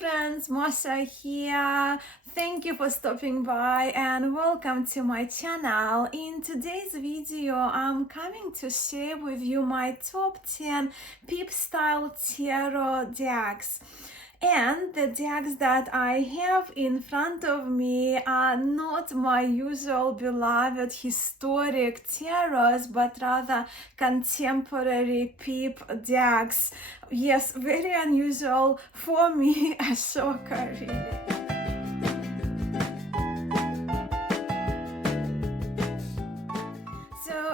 friends, Mascha here. Thank you for stopping by and welcome to my channel. In today's video, I'm coming to share with you my top 10 pip-style tarot decks. And the decks that I have in front of me are not my usual beloved historic tarots, but rather contemporary pip decks. Yes, very unusual for me, a shocker really.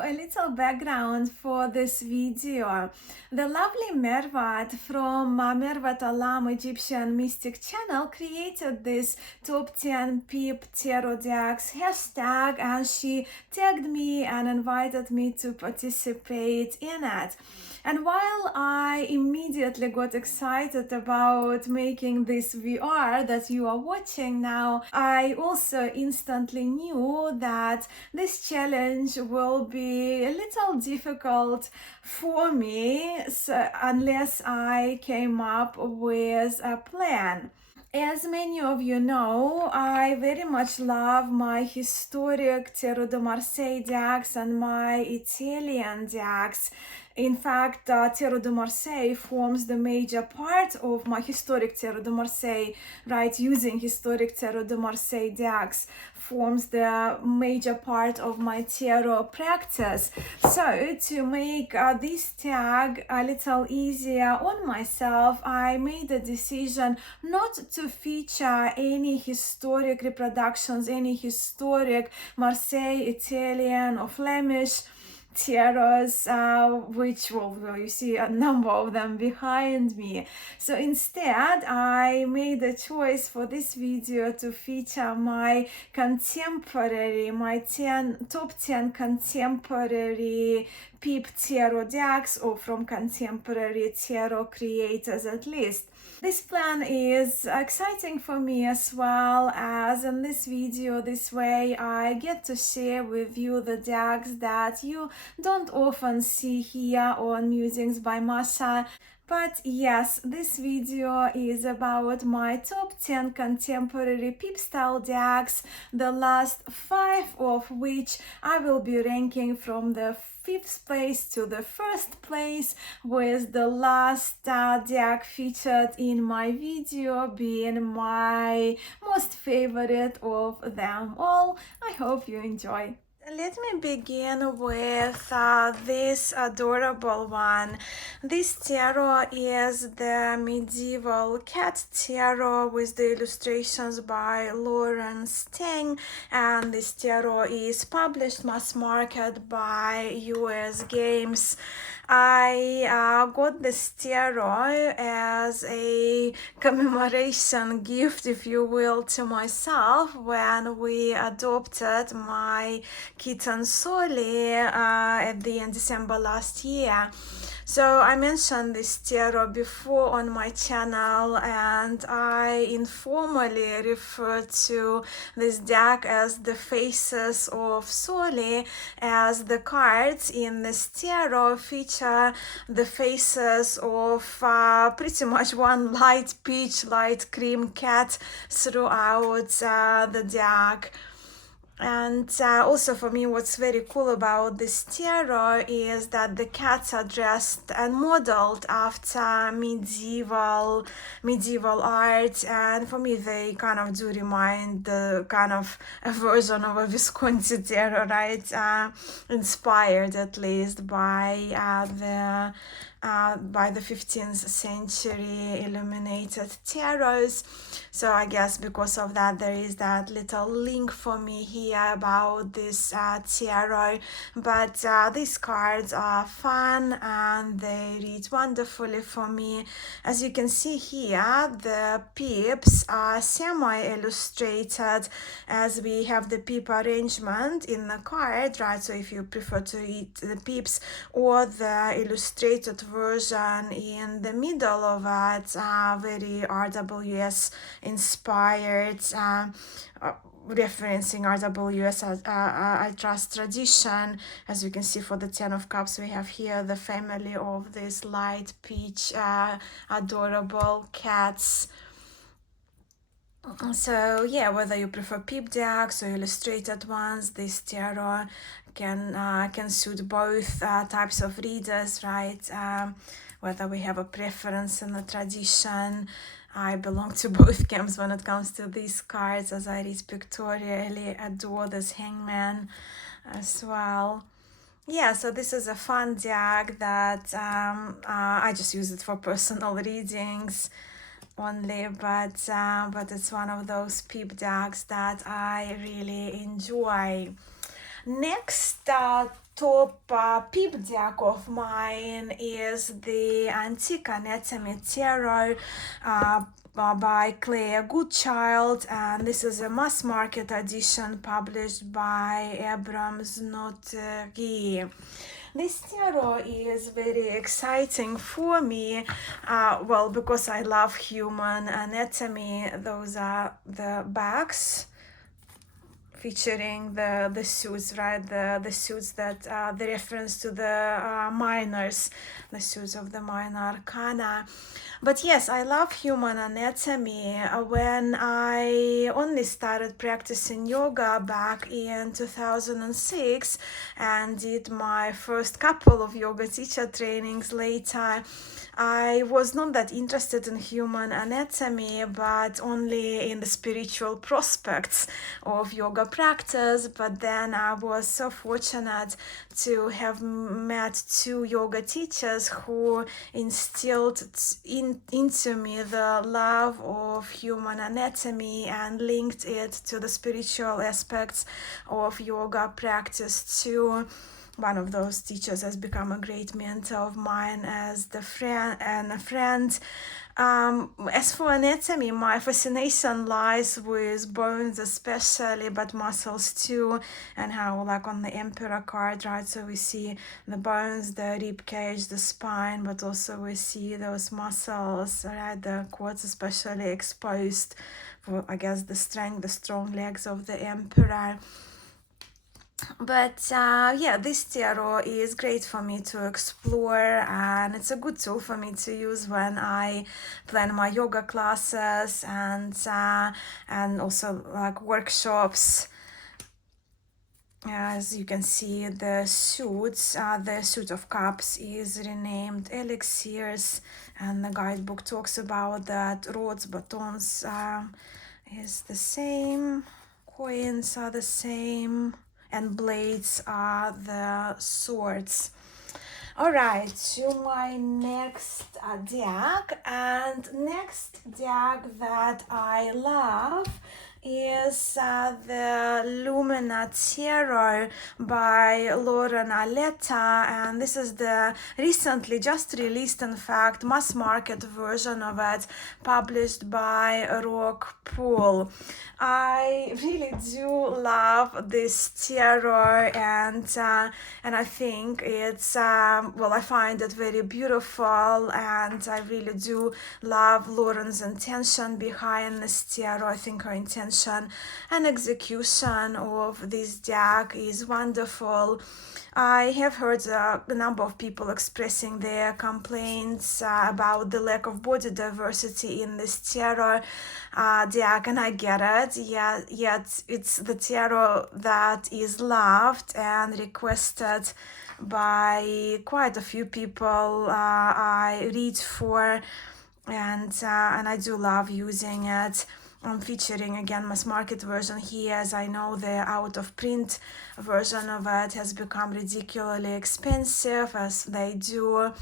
A little background for this video. The lovely Mervat from Mervat Alam Egyptian Mystic channel created this top 10 pip tarot decks hashtag, and she tagged me and invited me to participate in it. And while I immediately got excited about making this VR that you are watching now, I also instantly knew that this challenge will be a little difficult for me, unless I came up with a plan. As many of you know, I very much love my historic Tarot de Marseille decks and my Italian decks. In fact, Tarot de Marseille forms the major part of my historic Tarot de Marseille, right? Using historic Tarot de Marseille decks forms the major part of my tarot practice. So to make this tag a little easier on myself, I made the decision not to feature any historic reproductions, any historic Marseille, Italian or Flemish tarots, which you see a number of them behind me. So instead, I made a choice for this video to feature my contemporary, my top 10 contemporary pip tarot decks, or from contemporary tarot creators at least. This plan is exciting for me as well, as in this video, this way I get to share with you the decks that you don't often see here on Musings by Mascha. But yes, this video is about my top 10 contemporary pip-style decks, the last 5 of which I will be ranking from the 5th place to the 1st place, with the last deck featured in my video being my most favorite of them all. I hope you enjoy. Let me begin with this adorable one. This tarot is the medieval cat tarot with the illustrations by Lauren Steng, and this tarot is published mass market by US Games. I got this tarot as a commemoration gift, if you will, to myself when we adopted my kitten Soli at the end of December last year. So I mentioned this tarot before on my channel, and I informally refer to this deck as the faces of Soli, as the cards in this tarot feature the faces of pretty much one light peach, light cream cat throughout the deck. And also for me, what's very cool about this tarot is that the cats are dressed and modeled after medieval art, and for me they kind of do remind the kind of a version of a Visconti tarot, right? Inspired at least by the 15th century illuminated tarots. So I guess because of that, there is that little link for me here about this tarot. But these cards are fun and they read wonderfully for me. As you can see here, the pips are semi-illustrated, as we have the pip arrangement in the card, right? So if you prefer to read the pips or the illustrated version in the middle of it, very RWS inspired, referencing RWS I Trust tradition. As you can see, for the 10 of Cups, we have here the family of these light peach adorable cats. So yeah, whether you prefer pip decks or illustrated ones, this tarot can suit both types of readers, right? Whether we have a preference in the tradition. I belong to both camps when it comes to these cards, as I pictorially adore this hangman as well. Yeah, so this is a fun deck that I just use it for personal readings only, but it's one of those peep decks that I really enjoy. Next top peep deck of mine is the Antique Anatomy Tarot by Claire Goodchild, and this is a mass market edition published by Abrams Noterie. This tarot is very exciting for me, well, because I love human anatomy. Those are the backs featuring the suits, right? The suits that the reference to the minors, the suits of the minor arcana. But yes, I love human anatomy. When I only started practicing yoga back in 2006 and did my first couple of yoga teacher trainings later, I was not that interested in human anatomy, but only in the spiritual prospects of yoga practice. But then I was so fortunate to have met two yoga teachers who instilled into me the love of human anatomy and linked it to the spiritual aspects of yoga practice too. One of those teachers has become a great mentor of mine as the friend and a friend. As for anatomy, my fascination lies with bones especially, but muscles too, and how, like on the Emperor card, right, so we see the bones, the rib cage, the spine, but also we see those muscles, right, the quads especially exposed for, I guess, the strength, the strong legs of the Emperor. But yeah, this tarot is great for me to explore, and it's a good tool for me to use when I plan my yoga classes and also like workshops. As you can see, the suit of cups is renamed elixirs, and the guidebook talks about that. Rods, batons is the same, coins are the same, and blades are the swords. All right, to my next deck, and next deck that I love is the Lumina Tarot by Lauren Aletta, and this is the recently just released, in fact, mass market version of it, published by Rock Pool. I really do love this tarot, and I think it's well, I find it very beautiful, and I really do love Lauren's intention behind this tarot. I think her intention and execution of this deck is wonderful. I have heard a number of people expressing their complaints about the lack of body diversity in this tarot deck, and I get it. Yeah, yet it's the tarot that is loved and requested by quite a few people I read for, and I do love using it. I'm featuring again mass market version here, as I know the out of print version of it has become ridiculously expensive, as they do.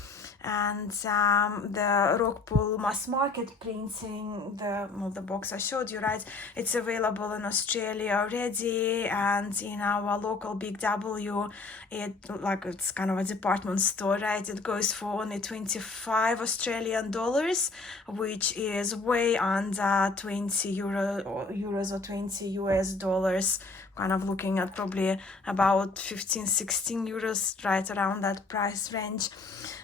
And the Rockpool mass market printing, the box I showed you, right, it's available in Australia already, and in our local Big W, it's kind of a department store, right, it goes for only 25 Australian dollars, which is way under 20 euros or 20 US dollars, kind of looking at probably about 15-16 euros, right around that price range.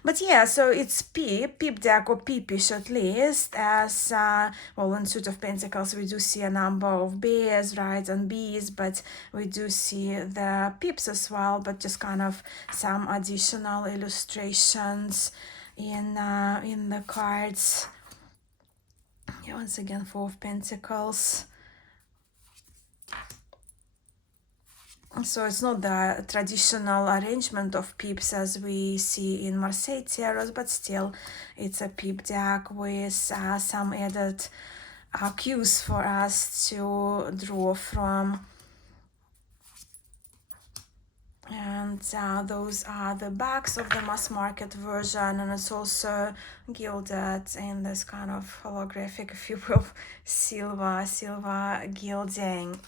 But yeah, so it's pip deck, or pipish at least, as well, in Suit of Pentacles we do see a number of bears, right, and bees, but we do see the pips as well, but just kind of some additional illustrations in the cards. Yeah, once again, Four of Pentacles. So it's not the traditional arrangement of pips as we see in Marseille Tarot, but still it's a pip deck with some added cues for us to draw from. And those are the backs of the mass market version, and it's also gilded in this kind of holographic, if you will, silver gilding.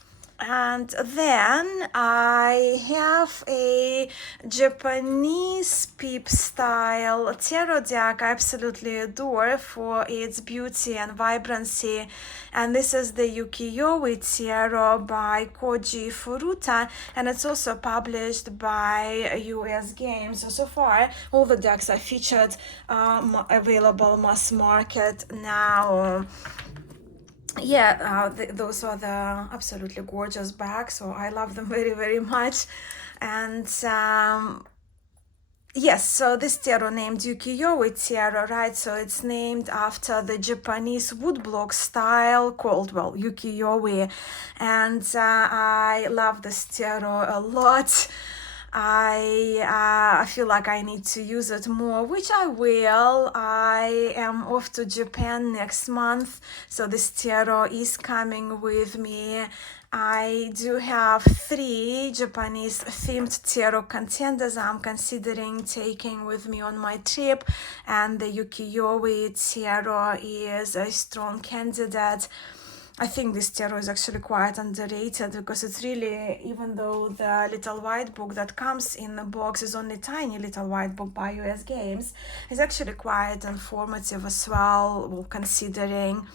And then I have a Japanese pip style tarot deck I absolutely adore for its beauty and vibrancy. And this is the Ukiyo-e Tarot by Koji Furuta, and it's also published by US Games. So far, all the decks I featured are available mass market now. Yeah, those are the absolutely gorgeous bags, so I love them very much. And yes, so this tarot named Ukiyo-e Tarot, right? So it's named after the Japanese woodblock style called, well, Ukiyo-e. And I love this tarot a lot. I feel like I need to use it more, which I will. I am off to Japan next month, so this tarot is coming with me. I do have 3 Japanese themed tarot contenders I'm considering taking with me on my trip, and the Ukiyo-e Tarot is a strong candidate. I think this tarot is actually quite underrated because it's really, even though the little white book that comes in the box is only tiny little white book by US Games, it's actually quite informative as well, considering.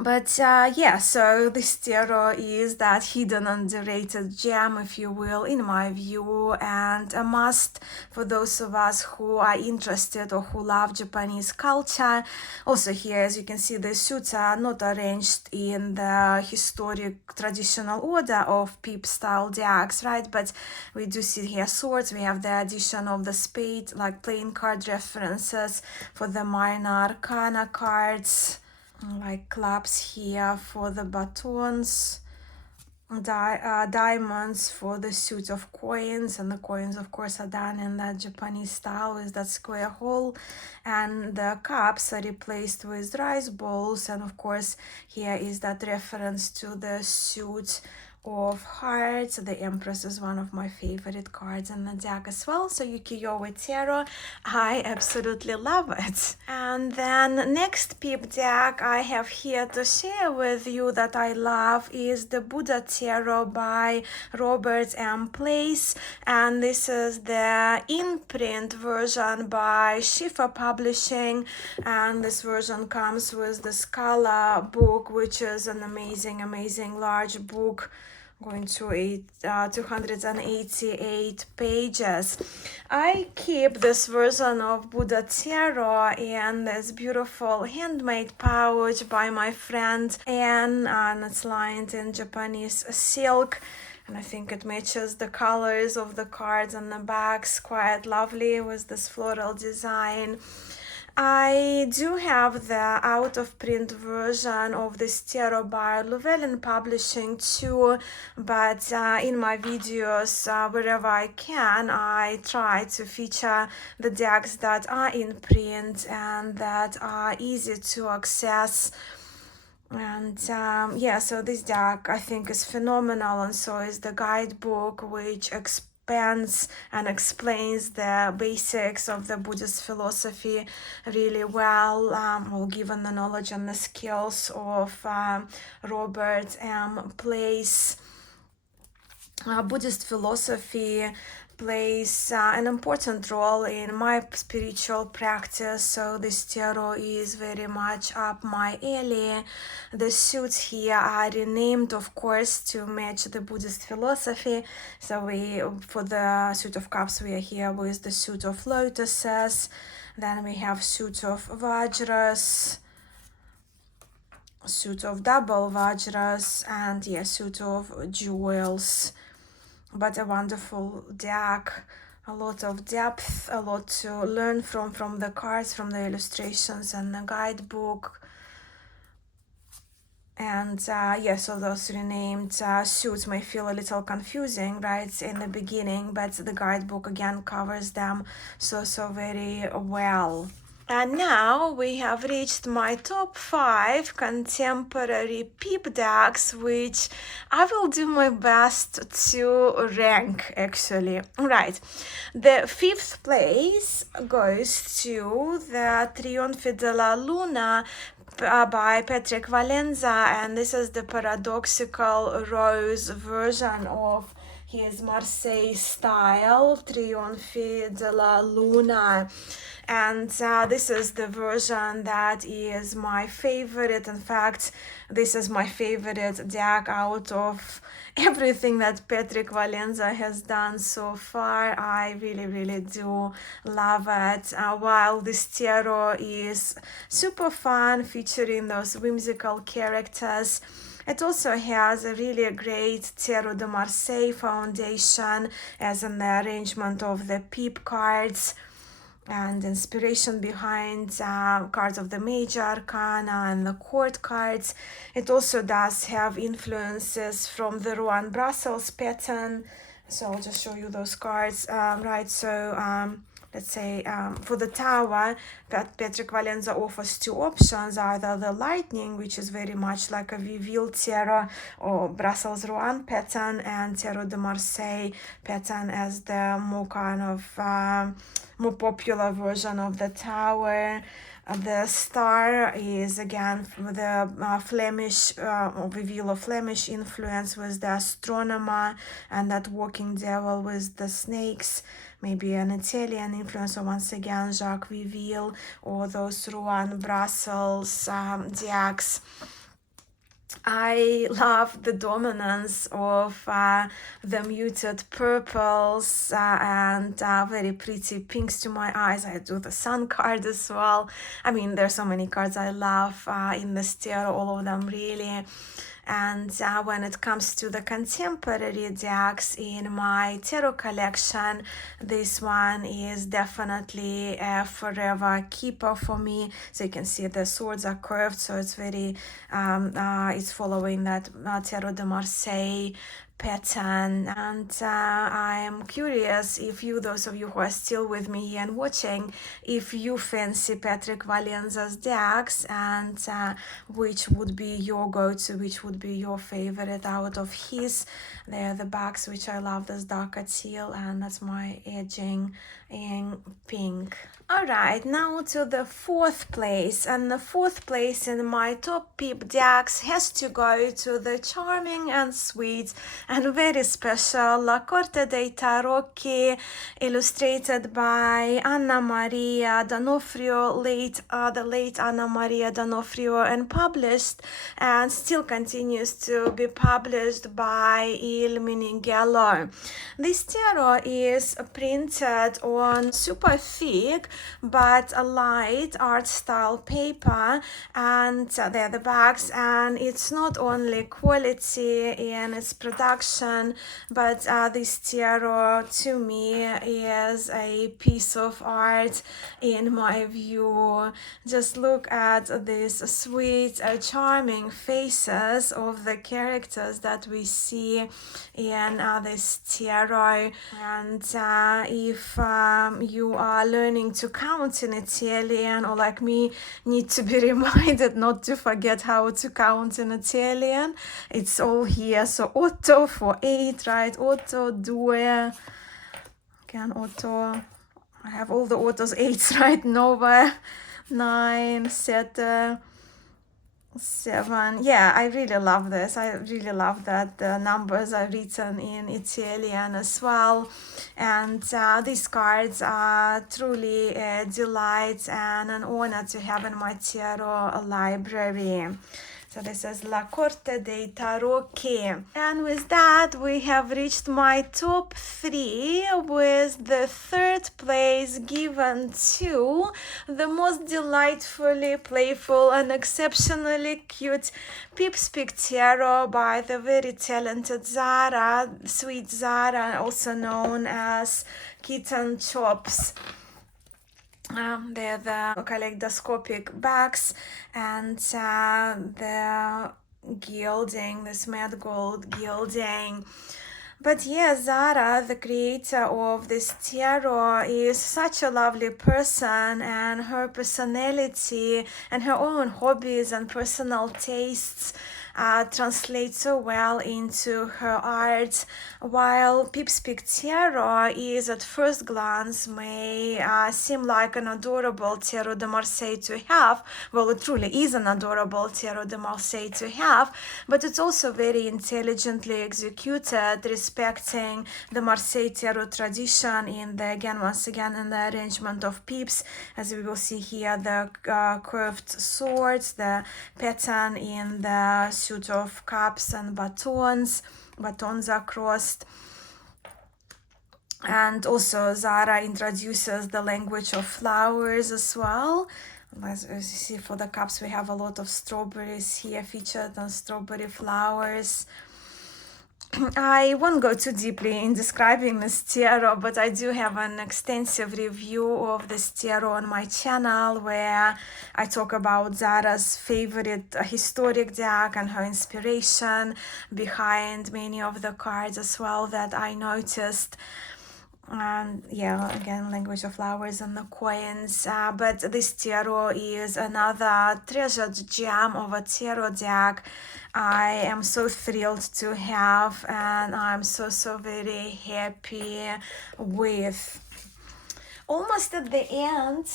But yeah, so this tarot is that hidden underrated gem, if you will, in my view, and a must for those of us who are interested or who love Japanese culture. Also here, as you can see, the suits are not arranged in the historic traditional order of pip-style decks, right? But we do see here swords. We have the addition of the spade, like playing card references for the minor arcana cards, like clubs here for the batons, diamonds for the suit of coins, and the coins of course are done in that Japanese style with that square hole, and the cups are replaced with rice bowls, and of course here is that reference to the suit of hearts. The Empress is one of my favorite cards in the deck as well. So Ukiyo-e Tarot, I absolutely love it. And then next pip deck I have here to share with you that I love is the Buddha Tarot by Robert M. Place, and this is the in-print version by Shifa Publishing, and this version comes with the Scala book, which is an amazing large book going to 288 pages. I keep this version of Buddha Tarot in this beautiful handmade pouch by my friend Anne, and it's lined in Japanese silk, and I think it matches the colors of the cards and the backs quite lovely with this floral design. I do have the out-of-print version of this tarot by Llewellyn Publishing too, but in my videos, wherever I can, I try to feature the decks that are in print and that are easy to access. And yeah, so this deck I think is phenomenal, and so is the guidebook, which expands and explains the basics of the Buddhist philosophy really well, given the knowledge and the skills of Robert M. Place. Buddhist philosophy plays an important role in my spiritual practice, so this tarot is very much up my alley. The suits here are renamed, of course, to match the Buddhist philosophy. So for the suit of cups, we are here with the suit of lotuses, then we have suit of vajras, suit of double vajras, and suit of jewels. But a wonderful deck a lot of depth, a lot to learn from the cards, from the illustrations and the guidebook. And so those renamed suits may feel a little confusing, right, in the beginning, but the guidebook again covers them so very well. And now we have reached my top 5 contemporary pip decks, which I will do my best to rank actually. Right, the 5th place goes to the Trionfi della Luna by Patrick Valenza, and this is the paradoxical rose version of his Marseille style Trionfi della Luna. And this is the version that is my favorite. In fact, this is my favorite deck out of everything that Patrick Valenza has done so far. I really do love it. While this tarot is super fun, featuring those whimsical characters, it also has a really great Tarot de Marseille foundation, as in the arrangement of the pip cards and inspiration behind cards of the major arcana and the court cards. It also does have influences from the Rouen Brussels pattern. So I'll just show you those cards. Right, so let's say for the tower, Patrick Valenza offers 2 options, either the lightning, which is very much like a Viville tarot or Brussels Rouen pattern, and Tarot de Marseille pattern as the more kind of more popular version of the tower. The star is again the Flemish or Viville of Flemish influence with the astronomer, and that walking devil with the snakes, maybe an Italian influence, or once again Jacques Viville, or those Rouen Brussels decks. I love the dominance of the muted purples and very pretty pinks to my eyes. I do the sun card as well. I mean, there's so many cards I love in this tarot, all of them really. And when it comes to the contemporary decks in my tarot collection, this one is definitely a forever keeper for me. So you can see the swords are curved, so it's very, it's following that Tarot de Marseille pattern. And I am curious if you, those of you who are still with me here and watching, if you fancy Patrick Valenza's decks, and which would be your go-to, which would be your favorite out of his. They're the backs, which I love, this darker teal, and that's my edging in pink. Alright, now to the 4th place, and the 4th place in my top pip decks has to go to the charming and sweet and very special La Corte dei Tarocchi, illustrated by Anna Maria D'Onofrio, the late Anna Maria D'Onofrio, and published and still continues to be published by Il Minighello. This tarot is printed on super thick but a light art style paper, and they're the backs, and it's not only quality in its production, but this tarot to me is a piece of art in my view. Just look at these sweet charming faces of the characters that we see in this tarot. And if you are learning to count in Italian, or like me need to be reminded not to forget how to count in Italian, it's all here. So otto for 8, right? Otto, due, again otto, I have all the ottos 8, right? 9, 9, 7, 7. Yeah, I really love this. I really love that the numbers are written in Italian as well. And these cards are truly a delight and an honor to have in my tarot library. So this is La Corte dei Tarocchi. And with that, we have reached my top 3, with the 3rd place given to the most delightfully playful and exceptionally cute pip-style tarot by the very talented Zara, sweet Zara, also known as Kitten Chops. They're the kaleidoscopic bags and the gilding, this matte gold gilding. But yeah, Zara, the creator of this tarot, is such a lovely person, and her personality and her own hobbies and personal tastes translate so well into her art. While pip-style tarot is at first glance may seem like an adorable tarot de Marseille to have, well, it truly is an adorable tarot de Marseille to have, but it's also very intelligently executed, respecting the Marseille tarot tradition in the, once again, in the arrangement of pips, as we will see here, the curved swords, the pattern in the suit of cups and batons are crossed. And also Zara introduces the language of flowers as well. As you see, for the cups we have a lot of strawberries here featured, and strawberry flowers. I won't go too deeply in describing this tarot, but I do have an extensive review of this tarot on my channel, where I talk about Zara's favorite historic deck and her inspiration behind many of the cards as well that I noticed. And yeah, again, language of flowers and the coins. But this tarot is another treasured gem of a tarot deck I am so thrilled to have, and I'm so very happy with. Almost at the end,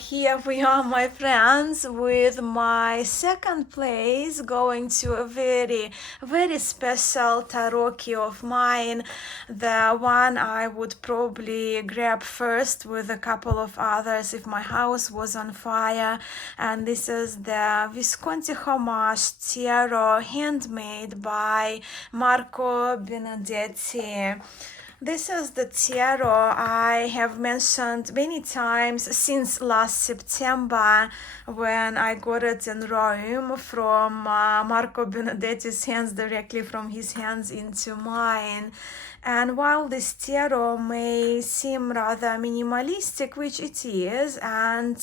here we are, my friends, with my 2nd place going to a very special tarocchi of mine, the one I would probably grab first with a couple of others if my house was on fire. And this is the Visconti Homage Tarot, handmade by Marco Benedetti. This is the tarot I have mentioned many times since last September, when I got it in Rome from Marco Benedetti's hands, directly from his hands into mine. And while this tarot may seem rather minimalistic, which it is, and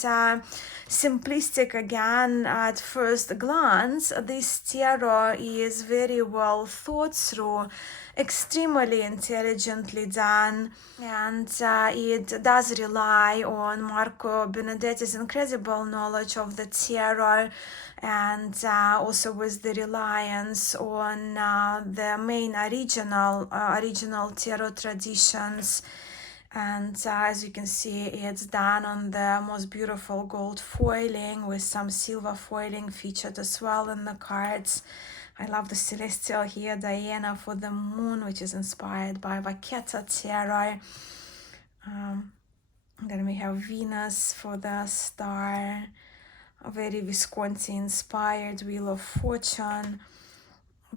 simplistic again at first glance, this tarot is very well thought through, extremely intelligently done, and it does rely on Marco Benedetti's incredible knowledge of the tarot, and also with the reliance on the main original tarot traditions. And as you can see, it's done on the most beautiful gold foiling, with some silver foiling featured as well in the cards. I love the celestial here, Diana for the moon, which is inspired by Vachetta tarot. Then we have Venus for the star, a very Visconti inspired Wheel of Fortune.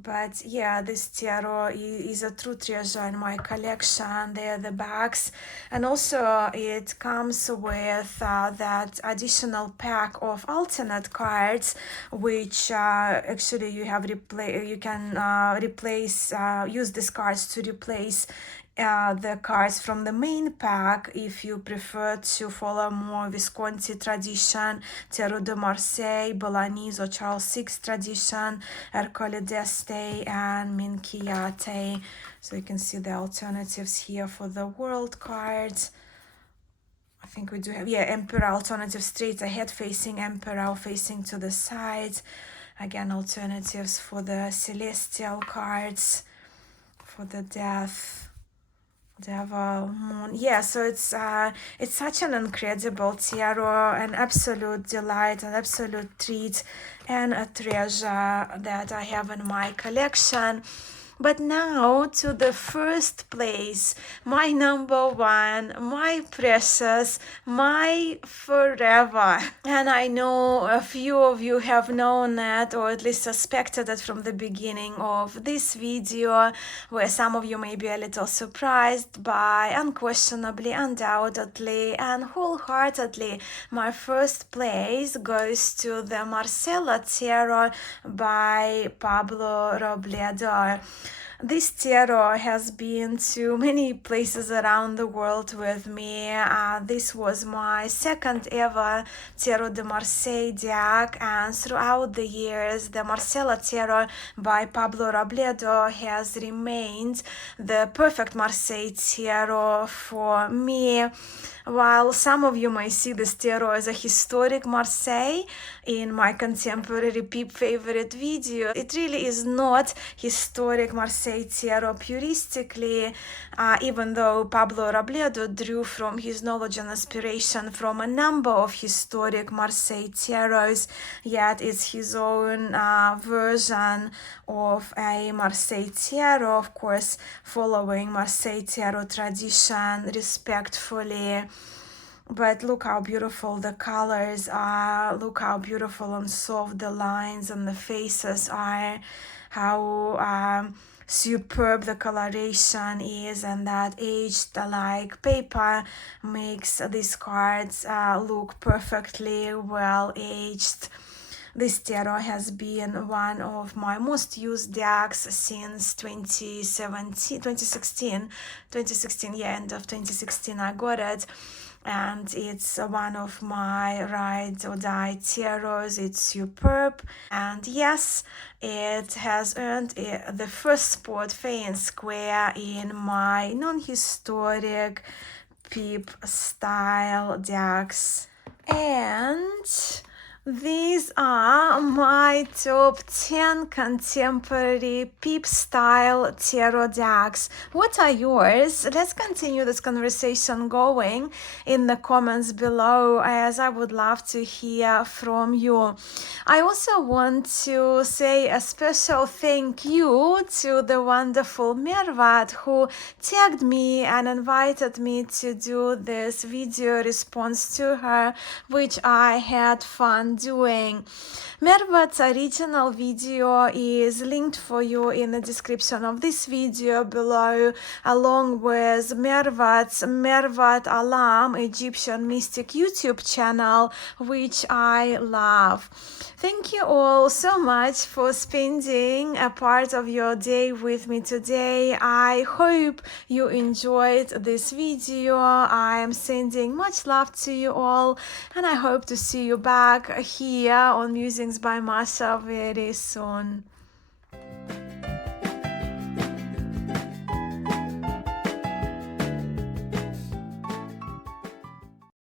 But yeah, this tarot is a true treasure in my collection. They are the bags, and also it comes with that additional pack of alternate cards, which actually you can replace, use these cards to replace the cards from the main pack if you prefer to follow more Visconti tradition, Tarot de Marseille, Bolognese or Charles VI tradition, Ercole d'Este and Minchiate. So you can see the alternatives here for the world cards. I think we do have, Emperor alternative straight ahead facing, Emperor facing to the side. Again, alternatives for the celestial cards, for the death, Devil, Moon. Yeah, so it's such an incredible tarot, an absolute delight, an absolute treat, and a treasure that I have in my collection. But now to the first place, my number one, my precious, my forever. And I know a few of you have known that, or at least suspected it from the beginning of this video, where some of you may be a little surprised by, unquestionably, undoubtedly, and wholeheartedly, my first place goes to the Marcella Tarot by Pablo Robledo. This tarot has been to many places around the world with me. This was my second ever Tarot de Marseille deck, and throughout the years, the Marcella Tarot by Pablo Robledo has remained the perfect Marseille tarot for me. While some of you may see this tarot as a historic Marseille in my contemporary Pip favorite video, it really is not historic Marseille tarot puristically, even though Pablo Robledo drew from his knowledge and inspiration from a number of historic Marseille tarots, yet it's his own version of a Marseille tarot, of course, following Marseille tarot tradition respectfully. But look how beautiful the colors are, look how beautiful and soft the lines and the faces are, how superb the coloration is, and that aged like paper makes these cards look perfectly well aged. This tarot has been one of my most used decks since 2016, yeah, end of 2016 I got it. And it's one of my ride or die tarots. It's superb, and yes, it has earned the first spot fair and square in my non-historic Pip style decks. And these are my top 10 contemporary Pip style tarot decks. What are yours? Let's continue this conversation going in the comments below, as I would love to hear from you. I also want to say a special thank you to the wonderful Mervat, who tagged me and invited me to do this video response to her, which I had fun doing. Mervat's original video is linked for you in the description of this video below, along with Mervat's Mervat Alam Egyptian Mystic YouTube channel, which I love. Thank you all so much for spending a part of your day with me today. I hope you enjoyed this video. I am sending much love to you all, and I hope to see you back here on Musings by Mascha very soon.